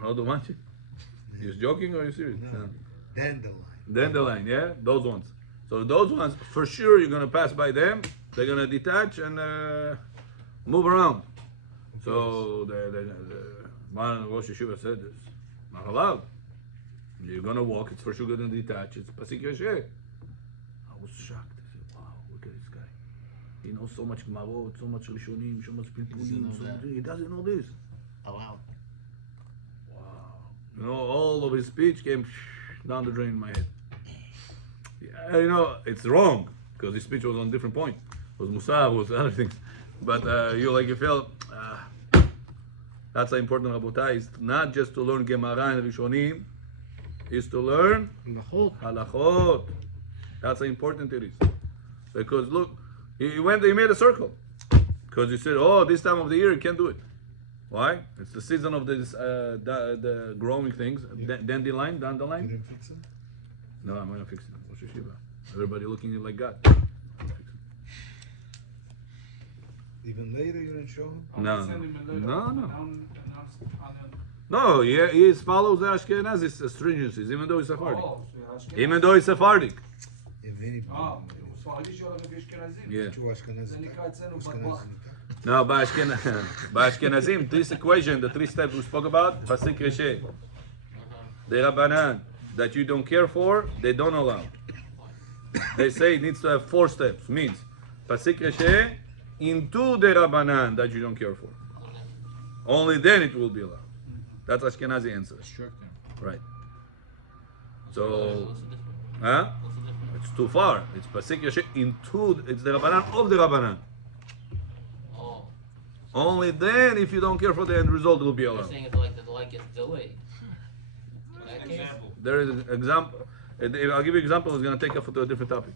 How do watch it? You're joking or are you serious? No. Dandelion. Dandelion, yeah? Those ones. So those ones, for sure, you're going to pass by them. They're going to detach and move around. So the man Rosh Yeshiva said it's not allowed. You're going to walk, it's for sure going to detach. It's Pasik Yasheh. I was shocked. I said, wow, look at this guy. He knows so much Gemarot, so much Rishonim, so much Pilpulim. He doesn't know this. Allowed. You know, all of his speech came down the drain in my head. Yeah, you know, it's wrong because his speech was on a different point. It was Musar, was other things. But you felt that's how important Rabotai is not just to learn Gemara and Rishonim, is to learn halachot. That's how important it is. Because look, he made a circle because he said, oh, this time of the year you can't do it. Why? It's the season of this the growing things. Dandelion. You didn't fix it? No, I'm gonna fix it. Rosh Yeshiva. Everybody looking at it like God. Even later you didn't show him? No, he follows the Ashkenazi stringencies, even though he's Sephardic. Even though he's Sephardic. Yeah. No, by Ashkenazim, this equation, the three steps we spoke about, Pasik Reshe, the Rabbanan, that you don't care for, they don't allow. They say it needs to have 4 steps, means Pasik Reshe into the Rabbanan that you don't care for. Only then it will be allowed. That's Ashkenazi answer. Right. So, huh? It's too far. It's Pasik Reshe into, it's the Rabbanan of the Rabbanan. Only then, if you don't care for the end result, it will be allowed. You're saying if the light gets delayed. There is an example. I'll give you an example. It's going to take us to a different topic.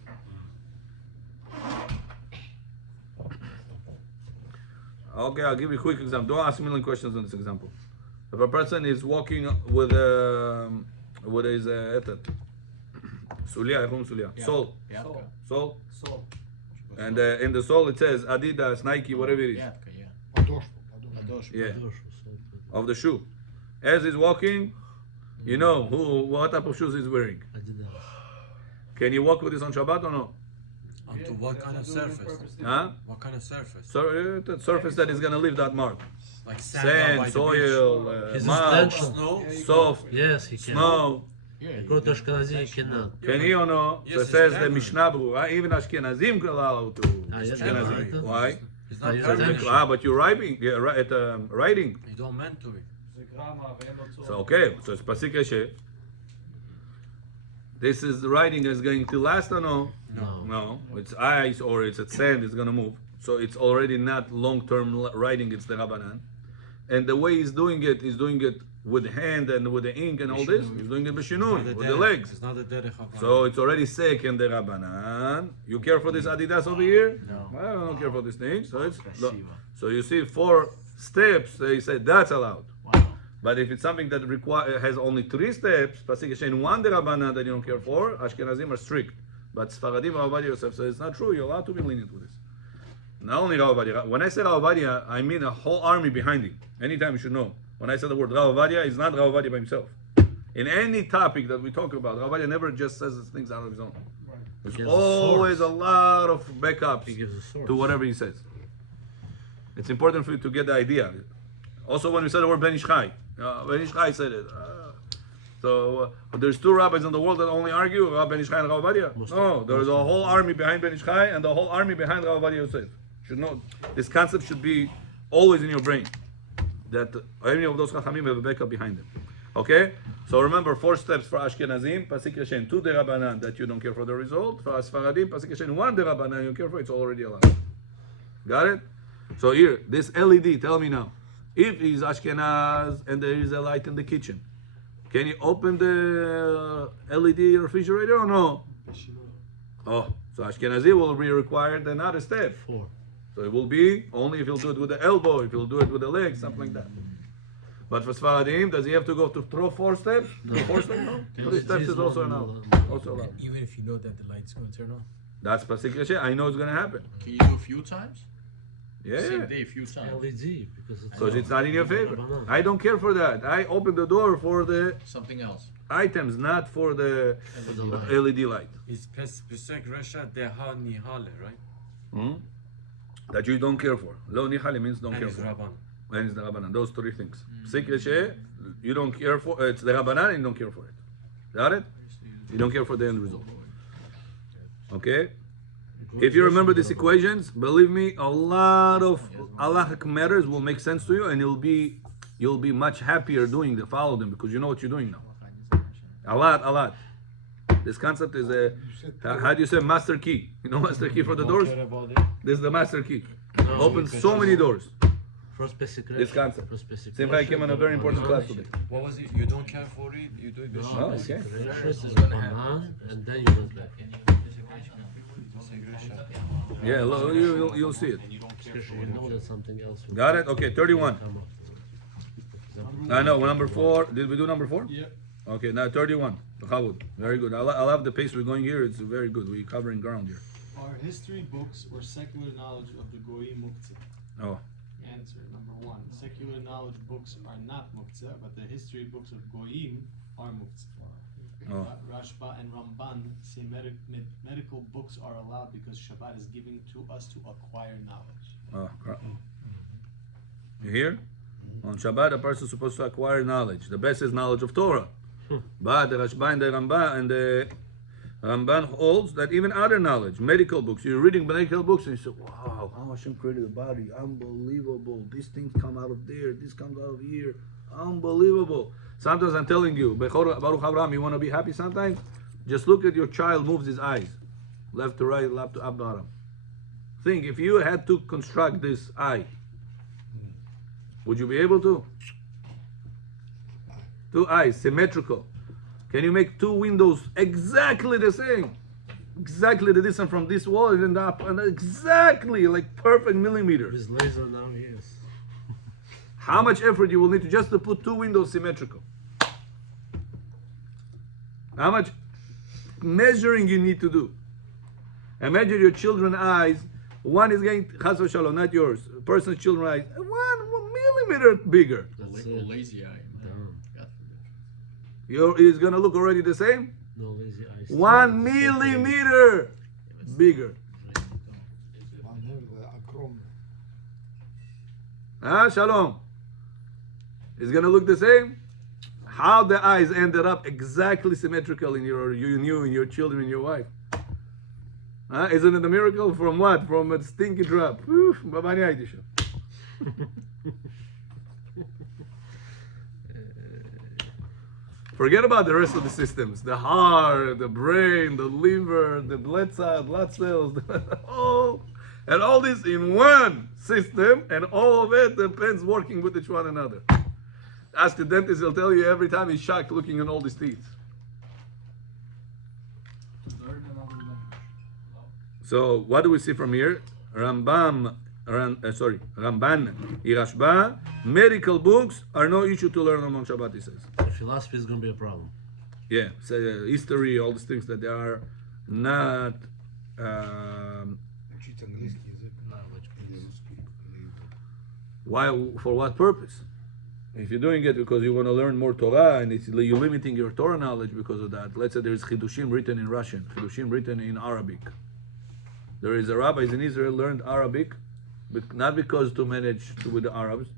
Okay, I'll give you a quick example. Don't ask me a million questions on this example. If a person is walking with his sole, and in the sole it says Adidas, Nike, whatever it is. Yeah, of the shoe. As he's walking, you know what type of shoes he's wearing. Can you walk with this on Shabbat or no? Onto what kind of surface? Huh? What kind of surface? So the surface that is going to leave that mark. Like Sand, soil, mud, snow. soft, Yes, he can. snow. Go to Ashkenazi, he cannot. Can he or no? Yes, So it's says the permanent. Mishnah Berurah, even Ashkenazim can allow to yes, Ashkenazim. right. Why? It's not Yes, permanent. But you're writing, writing. You don't meant to be. So okay, so it's Pasik Reshe. This is the writing is going to last or no? No. No, it's ice or it's sand, it's going to move. So it's already not long-term writing, it's the Rabbanan. And the way he's doing it with the hand and with the ink and all this. He's doing it b'shinui, with the legs. It's not the derech of So it's already sick in the Rabbanan. You care for this Adidas over here? No. I don't care for this thing. So you see 4 steps, they say that's allowed. Wow. But if it's something that has only 3 steps, Pasik Yashen, 1 Rabbanan that you don't care for, Ashkenazim are strict. But Sfaradim, Rav Ovadia Yosef says it's not true. You're allowed to be lenient with this. Not only Rav Ovadia. When I say Rav Ovadia, I mean a whole army behind him. Anytime you should know. When I say the word Rav Ovadia, it's not Rav Ovadia by himself. In any topic that we talk about, Rav Ovadia never just says things out of his own. There's He has a always source. a lot of backups He gives a source. to whatever he says. It's important for you to get the idea. Also, when we say the word Ben Ish Chai, Ben Ish Chai said it. So there's 2 rabbis in the world that only argue, Rav Ben Ish Chai and Rav Ovadia. No, there's a whole army behind Ben Ish Chai and the whole army behind Rav Ovadia Yosef. Should know this concept should be always in your brain. That any of those chachamim have a backup behind them. Okay? So remember 4 steps for Ashkenazim, Pasik Yashen, 2 de Rabbanan that you don't care for the result. For Sfaradim, Pasik Yashen, 1 de Rabbanan you care for, it's already allowed. Got it? So here, this LED, tell me now. If he's Ashkenaz and there is a light in the kitchen, can you open the LED refrigerator or no? Oh, so Ashkenazi will be required another step. 4. So it will be only if he'll do it with the elbow, if he'll do it with the leg, something like that. But for Sfaradim, does he have to go to throw 4 steps? No. 4 steps? No. 3 steps is also allowed. Also allowed. Even if you know that the light's going to turn on. That's Pasik Yashe. I know it's going to happen. Can you do a few times? Yeah. Same day, few times. LED because Because it's not in your favor. Banana. I don't care for that. I open the door for the Something else. items, not for the For the light. LED light. Is pesek resha deha nihale, right? That you don't care for. Lo nihali means don't And care is for. Rabban. And it's the Rabbanan. Those three things. Pesek reshe, you don't care for. It's the Rabbanan and you don't care for it. Got it? You don't care for the end result. Okay? If you remember these equations, believe me, a lot of halachic matters will make sense to you, and you'll be much happier doing the follow them because you know what you're doing now. A lot. This concept is how do you say master key? You know master key for the doors? Care about it? This is the master key. No, Opens because so many doors. First basic This concept. First basic Simcha, I came on a very important class today. What was it? You don't care for it? You do it with Oh, okay. First is banan, and then you move back. pesek resha. Yeah, you'll see it. You know that something else will Got it? Okay, 31. come up. I know, number 4. Did we do number 4? Yeah. Okay, now 31. Chavud. Very good. I love the pace we're going here. It's very good. We're covering ground here. Are history books or secular knowledge of the Goyim muktzah? Oh, Answer number 1. Secular knowledge books are not muktzah, but the history books of Goyim are muktzah. Oh. Rashba and Ramban say medical books are allowed because Shabbat is giving to us to acquire knowledge. You hear? On Shabbat, a person is supposed to acquire knowledge. The best is knowledge of Torah. But the Rashba and the Ramban holds that even other knowledge, medical books, you're reading medical books and you say, wow, how Hashem created the body, unbelievable. These things come out of there, this comes out of here, unbelievable. Sometimes I'm telling you, Baruch Avraham, you want to be happy sometimes? Just look at your child moves his eyes, left to right, left to up, bottom. Think, if you had to construct this eye, would you be able to? 2 eyes, symmetrical. Can you make 2 windows exactly the same? Exactly the distance from this wall and then up, and exactly like perfect millimeter. With laser now, yes. How much effort you will need to put 2 windows symmetrical? How much measuring you need to do? Imagine your children's eyes. One is getting, chas v'shalom, not yours. A person's children's eyes, 1 millimeter bigger. That's Or it. lazy eye. Damn. God forbid. Is gonna look already the same? No lazy eyes. 1 millimeter bigger. Shalom. It's gonna look the same? How the eyes ended up exactly symmetrical in your children, and your wife. Isn't it a miracle? From what? From a stinky drop. Babani Aidisha. Forget about the rest of the systems. The heart, the brain, the liver, the blood cells, and all this in one system, and all of it depends working with each one another. Ask the dentist, he'll tell you every time he's shocked looking at all these teeth. So what do we see from here? Ramban, Irashba, medical books are no issue to learn among Shabbat, he says. Philosophy is going to be a problem. Yeah, so, history, all these things that they are not. Учить английский язык. Why? For what purpose? If you're doing it because you want to learn more Torah and you're limiting your Torah knowledge because of that. Let's say there's Chidushim written in Russian, Chidushim written in Arabic. There is a rabbis in Israel learned Arabic, but not because to manage with the Arabs,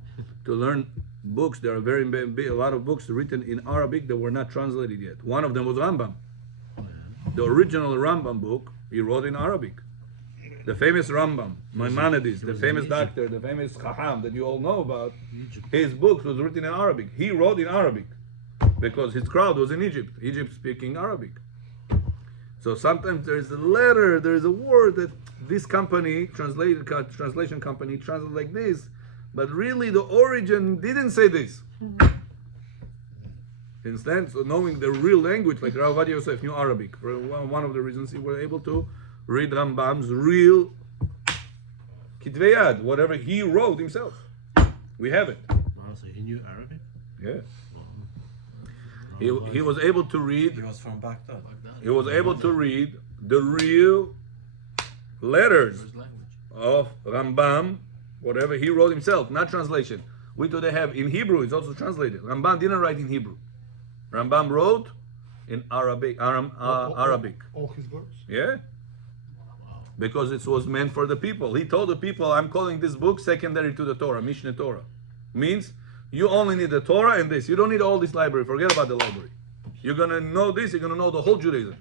to learn books. There are a lot of books written in Arabic that were not translated yet. One of them was Rambam. The original Rambam book he wrote in Arabic. The famous Rambam, Maimonides, the famous doctor, the famous Chacham that you all know about, his books was written in Arabic. He wrote in Arabic because his crowd was in Egypt. Egypt speaking Arabic. So sometimes there is a letter, there is a word that this company, translation company, translated like this, but really the origin didn't say this. Instead, so knowing the real language, like Rabbi Ovadia Yosef knew Arabic. For one of the reasons he was able to read Rambam's real Kitvei Yad, whatever he wrote himself. We have it. Wow, so he knew Arabic? Yes. He was able to read. He was from Baghdad. He was able to read the real letters First language. of Rambam whatever he wrote himself, not translation. We today have in Hebrew. It's also translated. Rambam didn't write in Hebrew. Rambam wrote in Arabic. Arabic. All his works. Yeah. Because it was meant for the people. He told the people, I'm calling this book secondary to the Torah, Mishneh Torah. Means you only need the Torah and this. You don't need all this library. Forget about the library. You're going to know this, you're going to know the whole Judaism.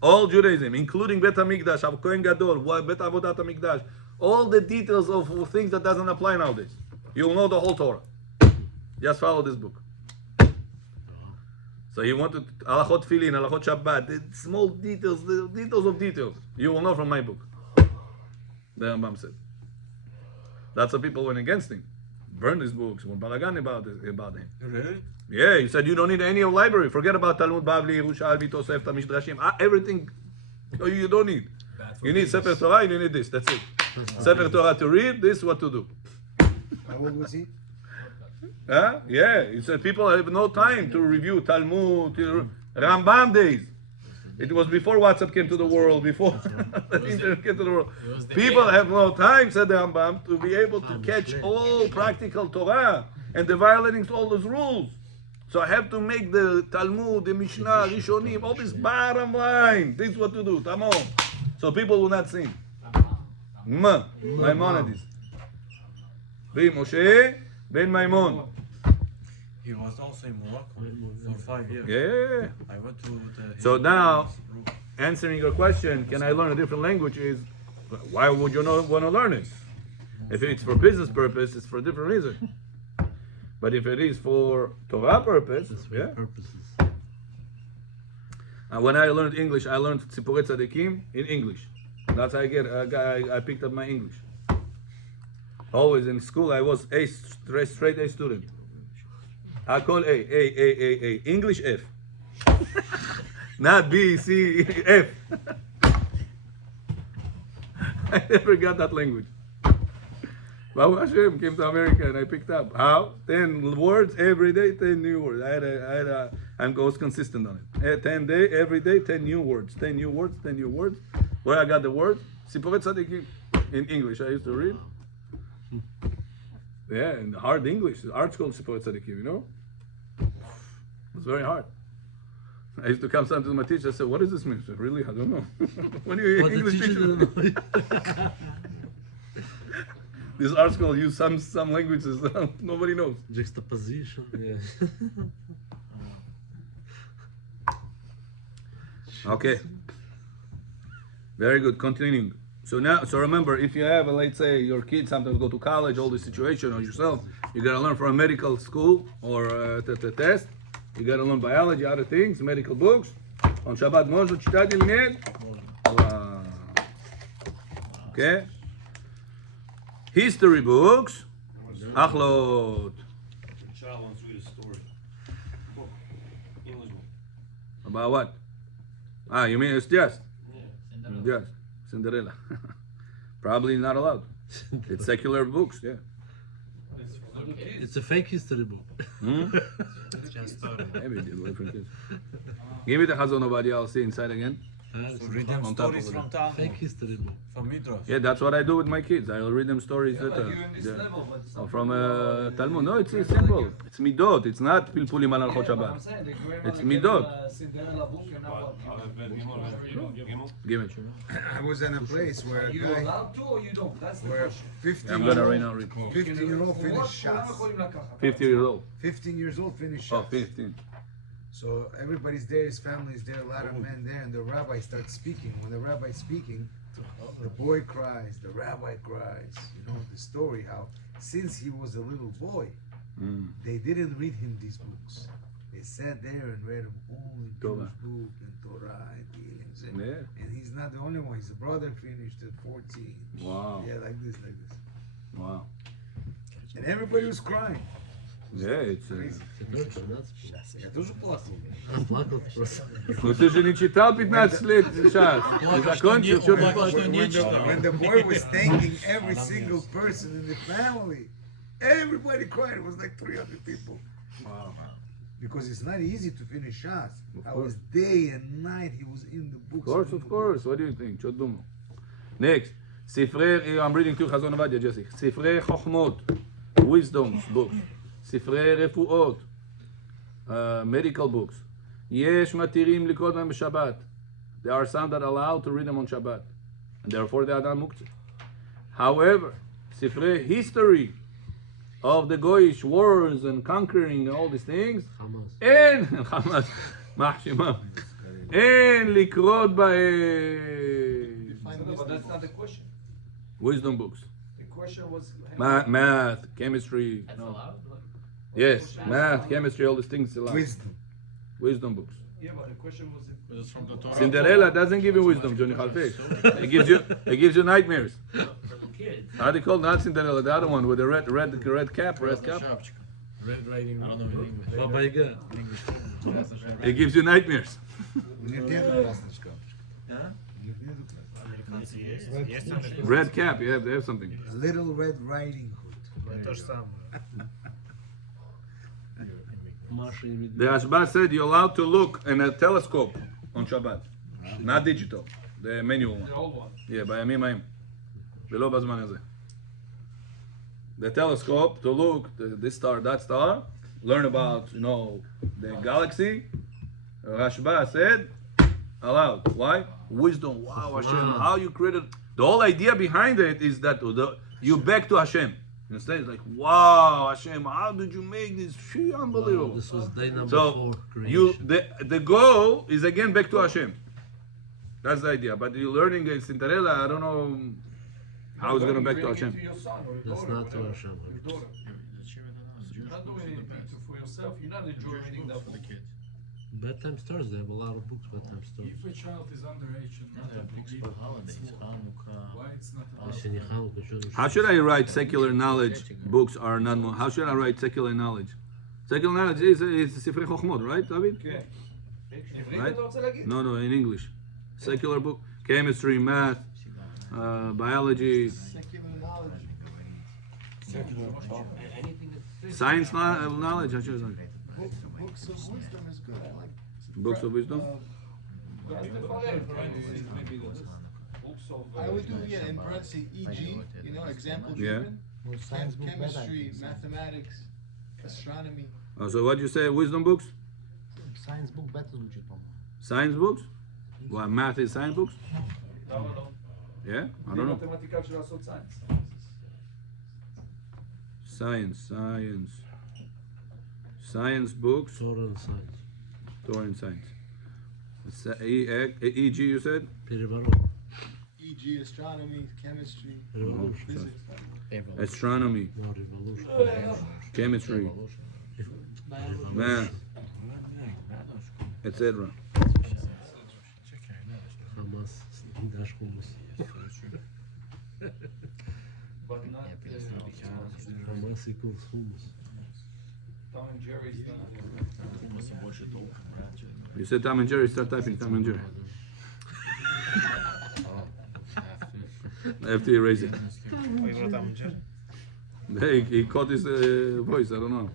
All Judaism, including Bet HaMikdash, Kohen Gadol, Bet Avodat HaMikdash, all the details of things that doesn't apply nowadays. You'll know the whole Torah. Just follow this book. So he wanted halachot tefillin, halachot Shabbat, the small details, the details of details. You will know from my book. The Rambam said. That's why people went against him. Burned his books, went balagan about him. Really? Yeah, he said you don't need any library. Forget about Talmud, Bavli, Yerushalmi, Tosefta, Midrashim. Everything you don't need. You need Sefer Torah, you need this. That's it. Sefer Torah to read, this is what to do. How old was he? Huh? Yeah, he said people have no time to review Talmud, Rambam days. It was before WhatsApp came to the world, before the internet came to the world. People have no time, said the Rambam, to be able to catch all practical Torah and the violating all those rules. So I have to make the Talmud, the Mishnah, Rishonim, all this bottom line. This is what to do, tamam. So people will not sing. Maimonides. Rabbi Moshe ben Maimon. He was also in Morocco for 5 years. Yeah. I went to the. So now, answering your question, can I learn a different language? Is why would you not want to learn it? If it's for business purpose, it's for a different reason. But if it is for Torah purpose, yeah. Purposes. When I learned English, I learned Tzipurei Tzadikim in English. That's how I picked up my English. Always in school, I was a straight A student. I call A. English F. Not B, C, F. I never got that language. Baruch Hashem came to America and I picked up. How? 10 words every day, 10 new words. I was consistent on it. 10 days, every day, 10 new words. 10 new words, 10 new words. Where I got the words? Tzipurei Tzadikim in English. I used to read. Yeah, and hard English. Art school Tzipurei Tzadikim, you know? It was very hard. I used to come sometimes to my teacher. I said, "What does this mean?" I said, "Really, I don't know." When you But the English teacher teacher, didn't know. this art school use some languages that nobody knows. Juxtaposition. Yeah. Okay. Very good. Continuing. So remember, if you have, let's say, your kids sometimes go to college, all this situation, or yourself, you gotta learn from a medical school or test. You gotta learn biology, other things, medical books. On Shabbat Moshe Chitadi Lined. Okay. History books. Achlot. Child wants to read a story. Book. English book. About what? You mean it's just? Cinderella. Yes. Cinderella. Probably not allowed. It's secular books, yeah. It's a fake history book. Maybe they do different things. Give me the Chazon Ovadia, I'll see inside again. So read them On top stories of from it. Talmud, Fake history book. from Midrash. Yeah, that's what I do with my kids. I'll read them stories that from Talmud. No, it's simple. It's midot. It's not pilpulim al Alchot Shabbat. It's midot. Give it. I was in a place where a You guy, allowed to or you don't? That's the where question. 15 I'm gonna right now read. 15-year-old finished shots. 50 years old. 15 years old finished Oh, shots. 15. So everybody's there, his family's there, a lot of men there, and the rabbi starts speaking. When the rabbi's speaking, the boy cries, the rabbi cries. You know the story how since he was a little boy, they didn't read him these books. They sat there and read him only Torah. Jewish book and Torah and Tehillim. Yeah. And he's not the only one. His brother finished at 14. Wow. Yeah, like this. Wow. And everybody was crying. Yeah, it's... Я тоже плакал. Плакал просто. Ну ты же не читал 15 лет сейчас. Ты закончил, что ты When the boy was thanking every single person in the family, everybody cried. It was like 300 people. Wow. Because it's not easy to finish shots. I was day and night. He was in the books. Of course. What do you think? Что думал? Next. ספרי, I'm reading to Chazon Ovadia, Jesse. ספרי חוכמות, wisdom books. ספרי רפואות, medical books. יש מתירים לקרוא בהם בשבת. There are some that are allowed to read them on Shabbat. And therefore they are not muktzah. However, ספרי history of the Goyish wars and conquering and all these things, Hamas. אין, חמאס, מה שמם? אין לקרות בהם. But that's not the question. Wisdom books. The question was. Math, chemistry. That's No. allowed? Yes, math, chemistry, all these things allowed. Wisdom. Wisdom books. Yeah, but the question was. It's from the Torah. Cinderella doesn't give you wisdom, Johnny Khalfik. It gives you nightmares. For the kids. How do you call not Cinderella? The other one with the red cap, red cap. Red writing. I don't know in English. Baba Yaga. It gives you nightmares. Red cap, you have to have something. Little Red Riding Hood. Masha Yimid. The Ashba said you're allowed to look in a telescope on Shabbat, not digital, the manual one. The old one. Yeah, בימים ההם. ולא בזמן הזה. The telescope to look, this star, that star, learn about, the galaxy. Rashba said, allowed. Why? Wisdom. Wow, Hashem, how you created. The whole idea behind it is that you back to Hashem. You understand? It's like, wow, Hashem, how did you make this? Unbelievable. This was day number So 4 you creation. the goal is again back to Hashem. That's the idea. But you're learning Cinderella, I don't know how it's gonna back to Bring it Hashem. to your son or your That's daughter, not to whatever. Hashem. Your daughter. You're not doing anything for yourself. You're not enjoying that for the kids. Bedtime stories, they have a lot of books, bedtime stories. If a child is underage and not able to read, why it's not allowed? Yesheni Chanukah, Shono How should I write secular knowledge books are not more? How should I write secular knowledge? Secular knowledge is ספרי חוכמות, right, David? כן. עברית Right? אתה רוצה להגיד? No, in English. Secular book, chemistry, math, biology, Secular knowledge. Anything that's. science knowledge. I should say. Books of wisdom is good. I like. Books of wisdom. ואז תפרט. Books of, I would do in parentheses, e.g., example Yeah. driven. Chemistry, mathematics, astronomy. So what you say? Wisdom books, Science book better звучит, по-моему. science books. What math is science books? למה לא? Yeah, I אני don't know. מתמטיקה אפשר לעשות סיינס. Science books, Torah and science. Torah and science. E.g. you said? Perivarot. E.g., astronomy, chemistry, Revolution. physics. Astronomy, No, revolution. chemistry, math, etc. Hamas, Midrash Hummus. But not Hamas equals hummus. Tom and Jerry's. You said Tom and Jerry, start typing Tom and Jerry. I have to erase it. He caught his voice, I don't know.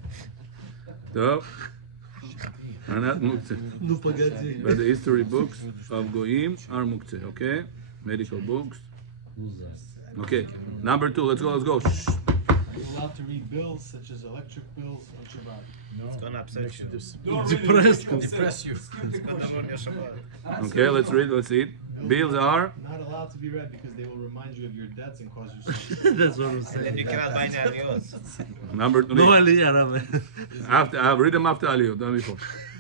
So, are not muktzeh. Ну погоди. But the history books of Goyim are muktzeh, okay? Medical books. Okay, number 2, let's go. You're allowed to read bills such as electric bills on Shabbat. It's gonna upset you. Depressed. Depress you. It's gonna ruin your Shabbat. Okay, let's see it. Bills are, Not allowed to be read because they will remind you of your debts and cause you suffering. That's what I'm And saying. you cannot buy any yours. number 3. No aliyah, Rame. After, I'll read them after Aliyah, not before.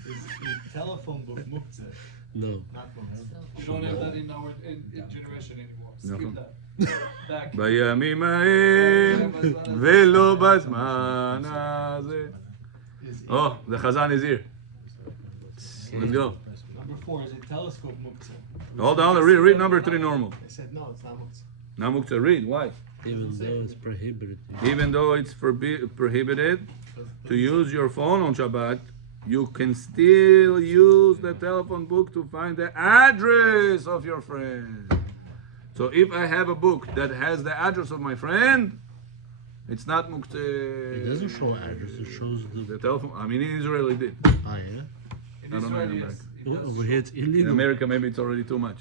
Is a telephone book muktzeh, No. not muktzeh. You don't have that in our generation anymore. Skip No. that. Back. בימים ההם ולא בזמן הזה. Oh, the Chazan is here. Let's go. Number 4 is a telescope muktzeh. Hold on, read number 3 normal. They said no, it's not muktzeh. Now muktzeh, read. Why? Even though it's prohibited. Even though it's prohibited to use your phone on Shabbat, you can still use the telephone book to find the address of your friend. So if I have a book that has the address of my friend, it's not muktzeh. It doesn't show address, it shows The the. telephone. I mean, in Israel it did. Ah, yeah? In I don't know Israel, in yes. America. It does Over here it's In illegal. America, maybe it's already too much.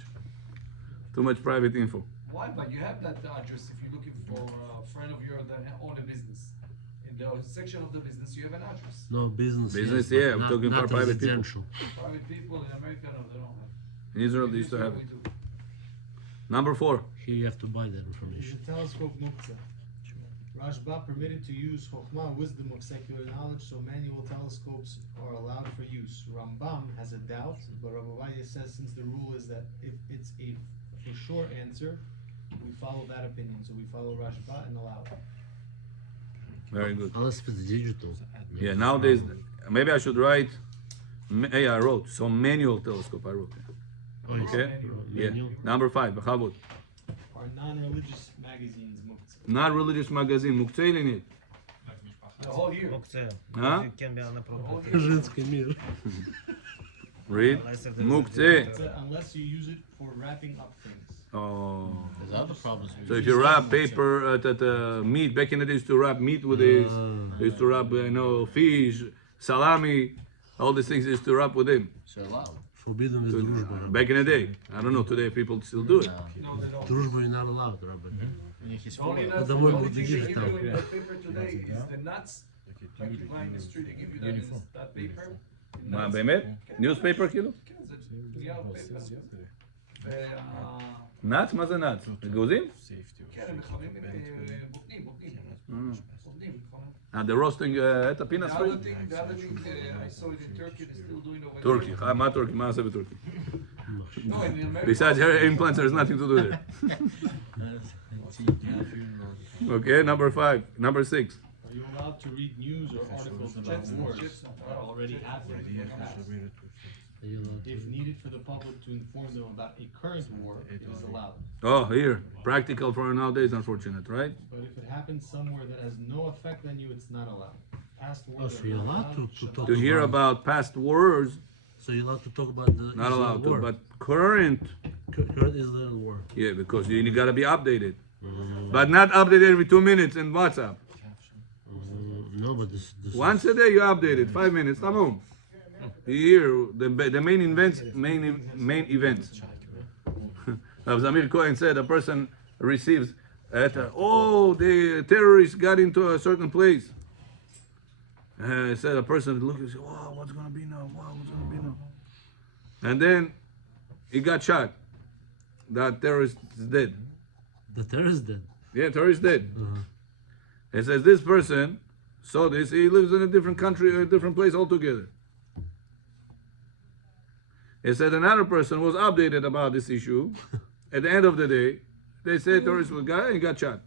Too much private info. Why? But you have that address if you're looking for a friend of yours that own a business. In the section of the business, you have an address. No, business. Business, yes, yeah, but we're not, talking not about private people. residential. Private people in America, no, they don't have. In Israel, they used to have We it. do. Number 4. Here you have to buy that Is information. a telescope muktzah. Rashba permitted to use chokhmah, wisdom of secular knowledge, so manual telescopes are allowed for use. Rambam has a doubt, but Rabbi Ovadia says since the rule is that if it's a for sure answer, we follow that opinion. So we follow Rashba and allow it. Very good. Unless if it's digital. Yeah, nowadays, maybe I should write, I wrote, so manual telescope, I wrote. Oh, yes. Okay? Yeah. Manual. Number 5, Bechavot. Are non-religious magazines muktzah? Not religious magazine, מוקצה in it. The whole year. Huh? כן, The whole year. Женский мир. Read. מוקצה. Unless you use it for wrapping up things. Oh. There's other problems. So if you wrap paper, meat, back in the day, used to wrap meat with this. They used to wrap, fish, salami, all these things they used to wrap with him. So allowed. Forbidden is дружба. Back in the day. I don't know, today people still do it. No, they don't. Дружба is not allowed, Rabbi. У них есть Only форма. nuts, the the one only with thing the they gift give you now. in that paper today is the nuts. Like you buy in the street, they give you that, that paper. מה, nuts. באמת? ניוזפייפר כאילו? כן, זה נייר פייפר. נאץ? מה זה נאץ? אגוזים? כן, הם מכוונים בוטנים. בוטנים, לפעמים. The roasting את The הפינס other פרי? thing, I saw it in Turkey, they're still doing away. טורקי, מה טורקי? מה עושה בטורקי? No, in America. Besides hair implants, there's nothing to do there. Okay, number 5. Number 6. Are you allowed to read news or articles about wars that already happened in the past? If needed for the public to inform them about a current war, it is allowed. Oh, here. Practical for nowadays, unfortunate, right? But if it happens somewhere that has no effect on you, it's not allowed. Past Oh, wars so are you're not allowed allowed. to talk To hear about past wars, So you're allowed to talk about the not Israel allowed to, war. but current, Current Israel war. yeah, because you gotta be updated. But not updated every 2 minutes in WhatsApp. No, but this Once a day you update it, 5 minutes, tamam. You hear the main events, main events. Rav Zamir Cohen said a person receives the terrorists got into a certain place. Said a person looked and said, "Wow, what's gonna be now? Wow, what's gonna be now?" And then he got shot. That terrorist is dead. the terrorist dead. Yeah, terrorist dead. He says this person saw this. He lives in a different country, a different place altogether. He said another person was updated about this issue. At the end of the day, they said terrorist was guy and he got shot.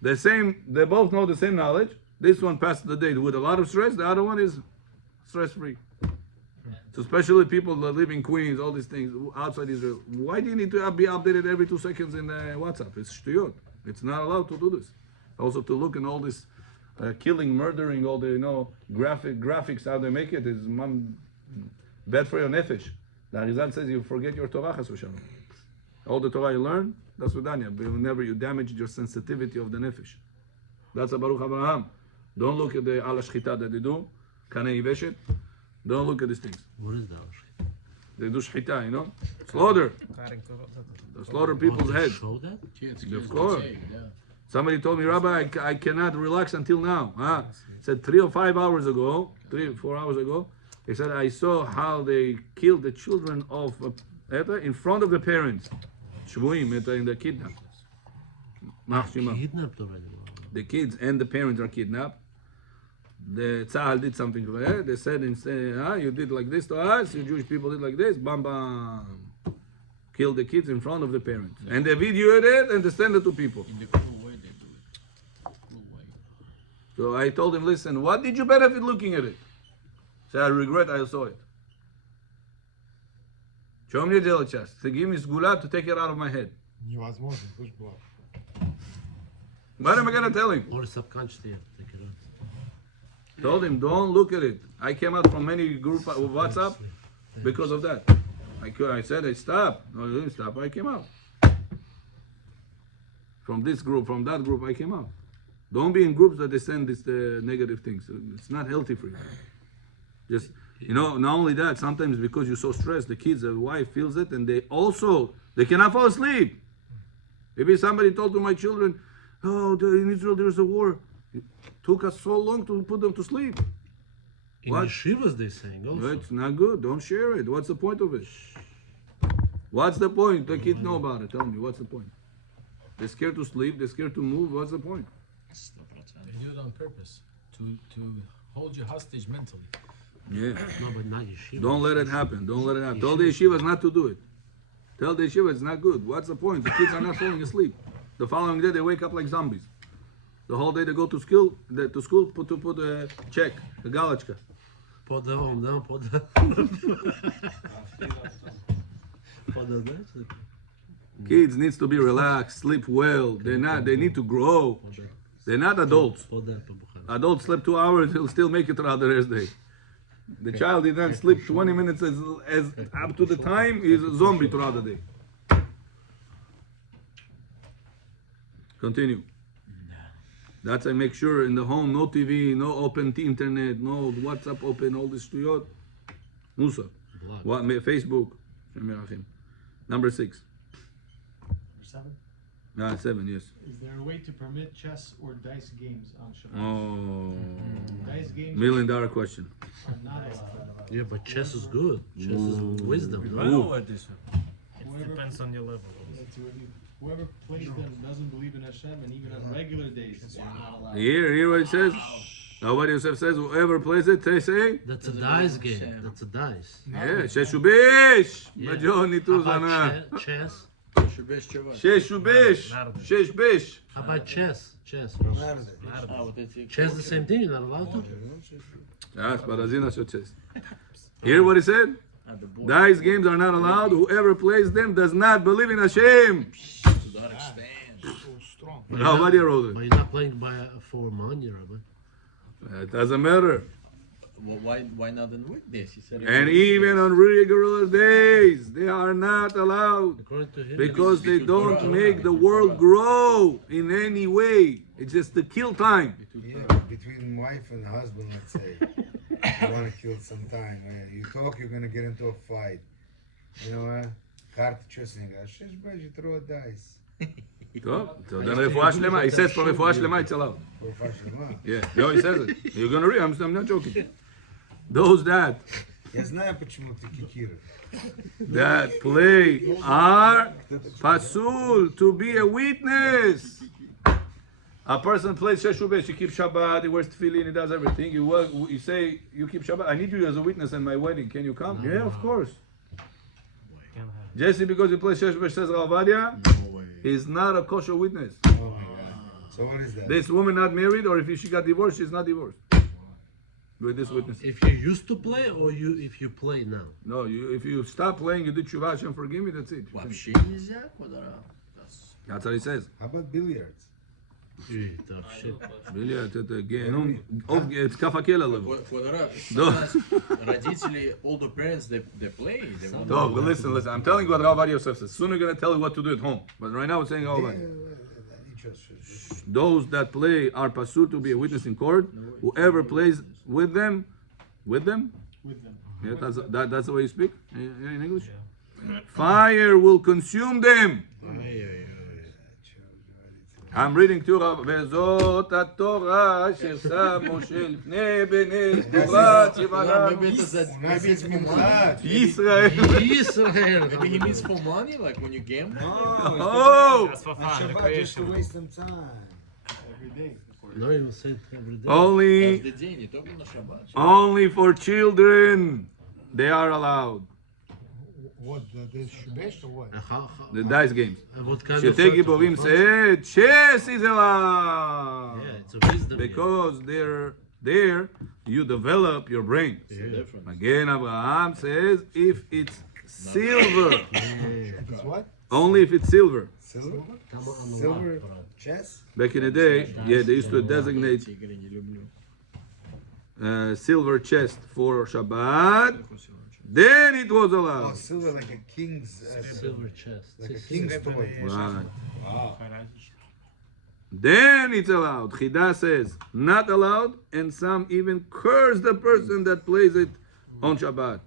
They both know the same knowledge. This one passed the day with a lot of stress. The other one is stress-free. So especially people that live in Queens, all these things outside Israel. Why do you need to be updated every 2 seconds in WhatsApp? It's shtuyot. It's not allowed to do this. Also to look in all this killing, murdering, all the graphics how they make it is bad for your nefesh. The Arizal says you forget your Torah chas v'shalom. All the Torah you learn, that's Udanya. But you damage your sensitivity of the nefesh. That's a Baruch Abraham. Don't look at the ala shchita that they do. Kanei veshet. Don't look at these things. What is that? They do shchita, slaughter. They slaughter people's heads. Show that? Kids, Of course. yeah. Somebody told me, Rabbi, I cannot relax until now. Said 3 or 4 hours ago, they said, I saw how they killed the children of in front of the parents. Shvuim, in the kidnap. Kidnapped already. The kids and the parents are kidnapped. The Tzahal did something for that. They said, you did like this to us, you Jewish people did like this, bam bam. Killed the kids in front of the parents. And they videoed it and they sent it to people. In the cool way they do it. Cool way. So I told him, listen, what did you benefit looking at it? So I regret I saw it. Show me the chest. To give me sgula to take it out of my head. What am I going to tell him? Or subconsciously, take it out. Told him, don't look at it. I came out from many group of WhatsApp because of that. I said, I stopped. No, I didn't stop. I came out. From this group, from that group, I came out. Don't be in groups that they send these negative things. It's not healthy for you. Just You know, not only that, sometimes because you're so stressed, the kids, the wife feels it, and they cannot fall asleep. Maybe somebody told to my children, oh, in Israel there's a war. It took us so long to put them to sleep. In What? yeshivas they saying also. It's not good. Don't share it. What's the point of it? What's the point? The kids know about it. Tell me, what's the point? They're scared to sleep. They're scared to move. What's the point? They do it on purpose to hold you hostage mentally. Yeah. No, but not yeshiva. Don't let it happen. Don't let it happen. Tell the yeshivas not to do it. Tell the yeshiva it's not good. What's the point? The kids are not falling asleep. The following day they wake up like zombies. The whole day they go to school. Put a check, a galachka. Podam, no, podam. Podam, значит. Kids needs to be relaxed, sleep well. They need to grow. They're not adults. Podam, побухать. Adults slept 2 hours, he'll still make it throughout the rest day. The child did not sleep 20 minutes as up to the time, he's a zombie throughout the day. Continue. That's I make sure in the home, no TV, no open internet, no WhatsApp open, all this shtuyot. Musa. What, Facebook. Number 6. Number 7. 7, yes. Is there a way to permit chess or dice games on Shabbat? Oh, Dice games $1 million question. are not allowed. Yeah, but chess is good. Chess is wisdom. I No? know what this one. Whoever, Depends on your level. whoever plays them doesn't believe in Hashem, and even on regular days, they're not allowed. Hear what it says? Ovadia Yosef says, whoever plays it, they say, That's a dice game. That's a dice. yeah, Sheshubish. Yeah. Majoni How about Tuzana. chess? Sheshubish. Sheshbish. How about chess? Chess. Saturday. Chess the same thing. You're not allowed to. That's Barazina chess. Hear what he said? Dice games are not allowed. Whoever plays them does not believe in Hashem. But Ovadia wrote But it. you're not playing for money, Rabbi. It doesn't matter. Well, why not in weekdays? He said And even on regular days, they are not allowed. According to him. Because they don't make the world grow in any way. It's just to kill time. Yeah, between wife and husband, let's say, you want to kill some time. You talk, you're gonna get into a fight. You know, card chasing. You throw a dice. טוב, תודה לרפואה שלמה. He says for רפואה שלמה, it's allowed. Yeah, no, he says it. You're gonna read, I'm not joking. Those that Я знаю, почему ты кикируешь. that play are pasul to be a witness. A person plays Sheshubesh, he keeps Shabbat, he wears tefillin, he does everything. You say, you keep Shabbat, I need you as a witness in my wedding. Can you come? Yeah, of course. Jesse, because he plays Sheshubesh, says Ovadia, he's not a kosher witness. Oh my God. So what is that? This woman not married, or if she got divorced, she's not divorced. With this witness. If you used to play or if you play now? No, if you stop playing, you do tshuva, Hashem forgive me, that's it. Вообще нельзя, квадрат. That's what he says. How about billiards? Billiard, it's kafakela level. Квадрат. No. Родители, all the parents, they play. They want No, but listen, I'm telling you what Rabbi Yosef says. Soon we're going to tell you what to do at home. But right now we're saying all that. Those that play are pasul to be a witness in court. Whoever plays with them. Yeah, that's the way you speak in English. Fire will consume them. I'm reading Torah. וזאת התורה ששם משה לפני בני תורת יבלם ישראל. Maybe he means for money, like when you gamble. Oh! That's for fun. Shabbat, just to waste some time. Every day. No, you say it every day. Only Каждый день, не только на шаббат. Only for children they are allowed. What, the Shubesh or what? The dice games. What kind of Shetei Giborim said chess is allowed. Yeah, it's a wisdom. Because there you develop your brain. Different. Again, Abraham says if it's silver, It's what? only if it's silver. Silver? Come on, Silver chess? Back in the day, yeah, they used to designate Игры не люблю. silver chest for Shabbat. Then it was Oh, allowed. silver like a king's silver chest. like a king's toy. Right. Then it's allowed. Chida says not allowed, and some even curse the person that plays it on Shabbat.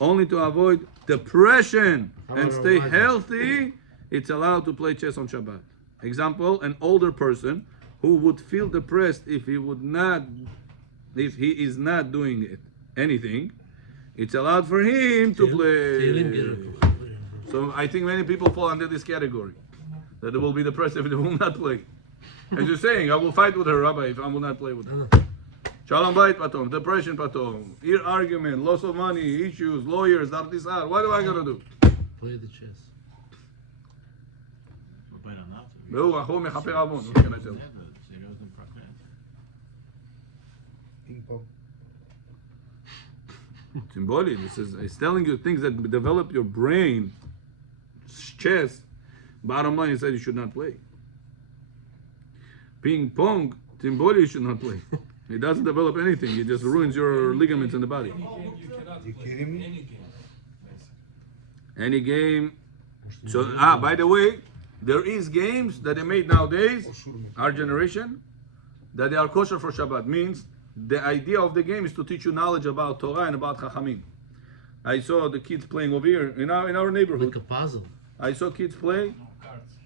Only to avoid depression and stay healthy, it's allowed to play chess on Shabbat. Example, an older person who would feel depressed if he is not doing anything, it's allowed for him to play. So I think many people fall under this category, that they will be depressed if they will not play. As you're saying, I will fight with her, Rabbi, if I will not play with her. Shalom Bayit Patom, depression Patom, ear argument, loss of money, issues, lawyers, artisar. What am I gonna do? Play the chess. והוא אחו מכפר עוון, what can I tell you? Ping pong. Symbolic, it's telling you things that develop your brain. Chess, bottom line, it said you should not play. Ping pong, symbolic, you should not play. It doesn't develop anything, it just ruins your ligaments in the body. You kidding me? Any game. So, by the way, there is games that they made nowadays, our generation, that they are kosher for Shabbat. Means the idea of the game is to teach you knowledge about Torah and about Chachamim. I saw the kids playing over here in our neighborhood. Like a puzzle. I saw kids play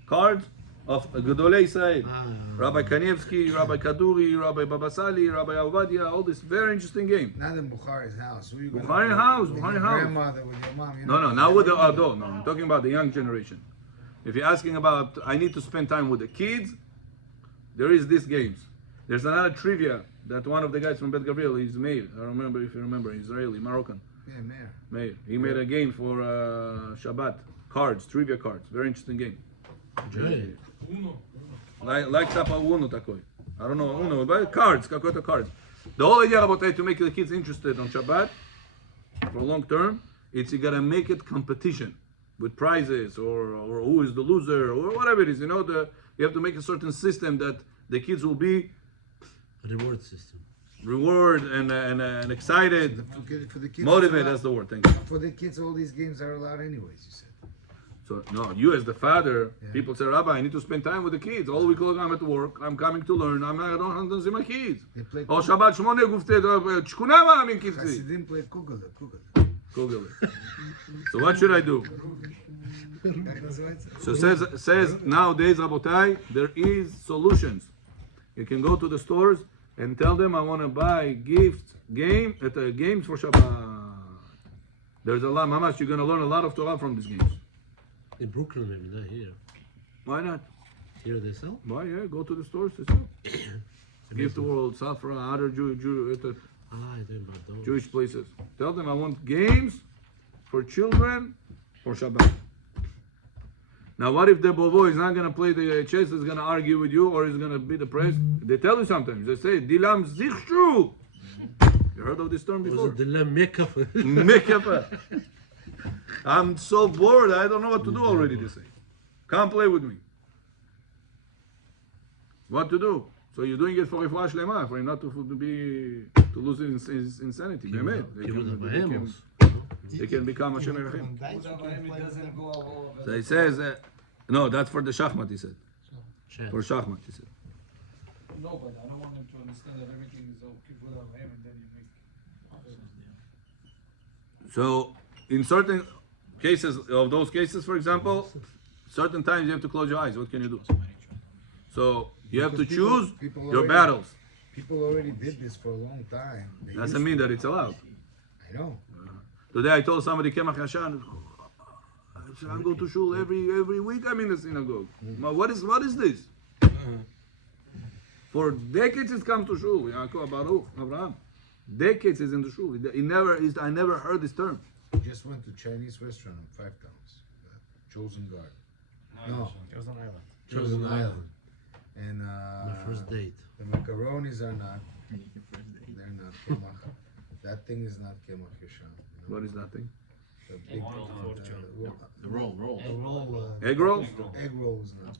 cards of Gedolei Israel. Rabbi Kanievsky, Rabbi Kaduri, Rabbi Babasali, Rabbi Ovadia, all this very interesting game. Not in Bukhari's house. Who you gonna Bukhari play house, with Bukhari your house. grandmother, with your mom. No, not with the adult. No, I'm talking about the young generation. If you're asking about, I need to spend time with the kids, there is these games. There's another trivia that one of the guys from Bet Gabriel, he's made. I don't remember if you remember, Israeli, Moroccan. Yeah, Mayor. Meir. He made a game for Shabbat. Cards, trivia cards. Very interesting game. Good. Like Tapa Uno такой. I don't know, Uno, but cards, какой-то cards. The whole idea about it to make the kids interested on Shabbat for long term, it's you gotta make it competition with prizes or who is the loser or whatever it is. You know, you have to make a certain system that the kids will be Reward system. reward and excited, For the kids, motivated. That's the word. Thank you. For the kids, all these games are allowed anyways, you said. So no, you as the father, Yeah. people say, Rabbi, I need to spend time with the kids. All week long I'm at work. I'm coming to learn. I don't see my kids. They play Oh, Shabbat שמונה גופתי, שכונה מאמין קצתי. Hasidim play kugel. Google it. So what should I do? So says nowadays, Rabotai, there is solutions. You can go to the stores and tell them I want to buy games for Shabbat. There's a lot, Mamash, you're going to learn a lot of Torah from these games. In Brooklyn, maybe not here. Why not? Here they sell. Why, yeah, go to the stores to sell. Give the world, Safra, other I don't know about those. Jewish places. Tell them I want games for children for Shabbat. Now, what if the bobo is not going to play the chess, is going to argue with you, or is going to be depressed? They tell you sometimes. They say, Dilam zichshu. You heard of this term Was before? it the lamb makeup? Mekapa. I'm so bored. I don't know what to do already. They say, come play with me. What to do? So you're doing it for refuah shlema, for him not to lose his insanity. They can become Hashem Erechim. It doesn't go all So he says, no, that's for the shachmat. He said, Chess. for shachmat. He said. No, but I don't want them to understand that everything is okay for them, and then you make. So in certain cases, of those cases, for example, certain times you have to close your eyes. What can you do? So you have to Because choose people your already- battles. People already did this for a long time. They Doesn't used mean to. that it's allowed. I know. Today I told somebody, Kemach Yashan, I go to shul every week. I'm in the synagogue. Now, what is this? For decades it's come to shul. Yaakov, Baruch, Abraham. Decades is in the shul. I never heard this term. Just went to Chinese restaurant in 5 towns. Chosen Garden. No, Chosen Island. and My first date. the macaronis are not. They're not kemach. That thing is not kemach yashan. What is that thing? The big The roll. Egg rolls? egg roll is not.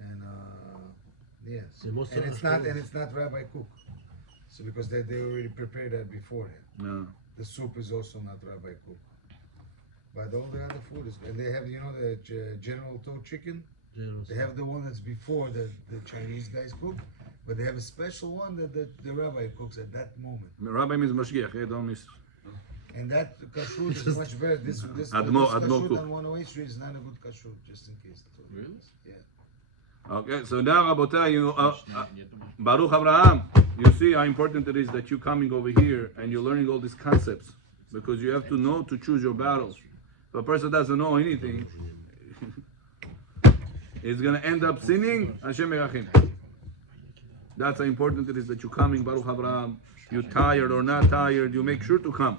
And yes, Yeah, most and of it's the not, schools- and it's not Rabbi Cook. So because they already prepared that beforehand. No. The soup is also not Rabbi Cook. But all the other food is, and they have, you know, the General Tso chicken. They have the one that's before the Chinese guys cook, But they have a special one that the rabbi cooks at that moment. Rabbi means mashgiach. Don't miss. And that kashrut is much better. This Admo kashrut cook. on 108 Street is not a good kashrut, just in case. Really? Yeah. Okay, so now, Rabotai, Baruch Abraham, you see how important it is that you coming over here and you're learning all these concepts, because you have to know to choose your battles. If a person doesn't know anything, he's going to end up sinning. Hashem Yerachim. That's how important it is that you're coming, Baruch Abraham. You're tired or not tired, you make sure to come.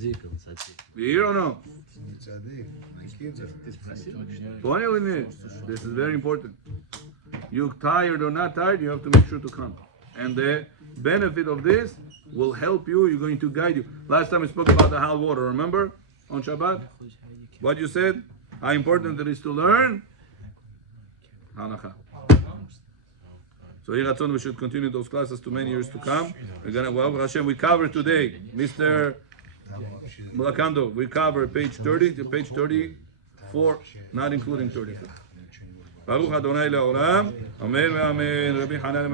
You hear or no? Tzaddik. My kids are. This is very important. You're tired or not tired, you have to make sure to come. And the benefit of this will help you, you're going to guide you. Last time we spoke about the hot water, remember? On Shabbat? What you said? How important it is to learn? Hanacha. So Yiratzon, we should continue those classes to many years to come. We're gonna, well, Hashem, we covered today, Mr. Mulakando, we covered page 30 to page 34, not including 34. Baruch Adonai Le'olam, Amen, Amen. Rabbi Hanan